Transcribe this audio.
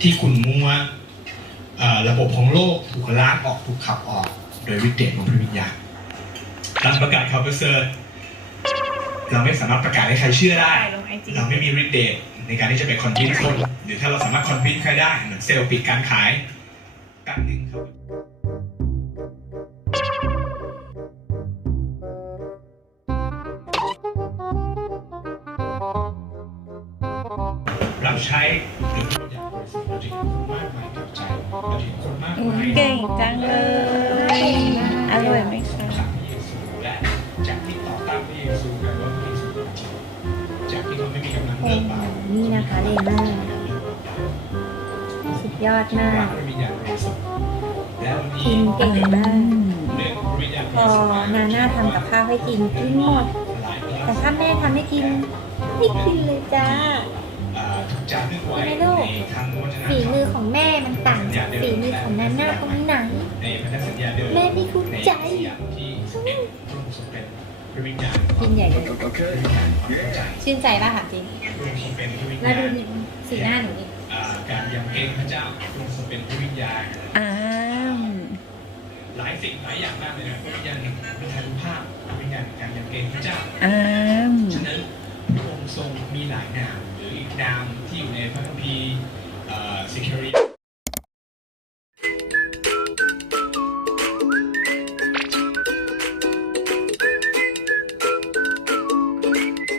ที่ขุ่นมัวเอ่อระบบของโลกถูกล้างออกถูกขับออก โดยฤทธิ์เดชของพระวิญญาณการประกาศข่าวประเสริฐเราไม่สามารถประกาศให้ใครเชื่อได้ลงไอจีเราไม่มีฤทธิ์เดชในการที่จะไปคอนวินคน หรือถ้าเราสามารถคอนวินใครได้เหมือนเซลล์ปิดการขายแป๊บหนึงเขาเราใช้หรือเรา อยากบริสุทธิ์เราจะเห็นคนมากมายกับใจเราจะเห็นคนมากมายเก่งจังเลย อร่อยไหมคะจากพระเยซูและจากที่ต่อต้านพระเยซูแต่ว่าพระเยซูเป็นจริงจากที่เขาไม่มีกำลังเลิกบาปนี่นะคะเลน่าสุดยอดมากพระวิญญาณบริสุทธิ์แล้ววันนี้กินเก่งมากเรื่องพระวิญญาณบพริอสุทธิ์นาน่าทำกับข้าวให้กินกินหมดหลายแต่ถ้าแม่ทำให้กินไม่กินเลยจ้าเอ่อ ถูกจารึกไว้ไม่ลูกในทางวัฒนธรรมฝีมือของแม่มันต่างจากฝีมือของนาน่าตรงไหนในพันธสัญญาเดิมแม่ไม่เข้าในใจสยามที่สิบเอ็ดพระองค์ทรงเป็นพระวิญญาณกินใหญ่เลยพระวิญญาณความเข้าใจชื่นใจป่ะถามจริงพระองค์ทรงเป็นพระวิญแล้วญาดูณสีหน้าหนูนี่อ่าการยำเกรงพระเจ้าพระองค์ทรงเป็นพระวิญญาณอ้าวหลายสิ่งหลายอย่างมากเลยนะพระวิญญาณแห่งวิญญาณภาพพระวิญญาณแห่งการยำเกรงพระเจ้าอ้าว ฉะนั้นพระองค์ทรงมีหลาย นามที่อยู่ในพระคัมภีร์ security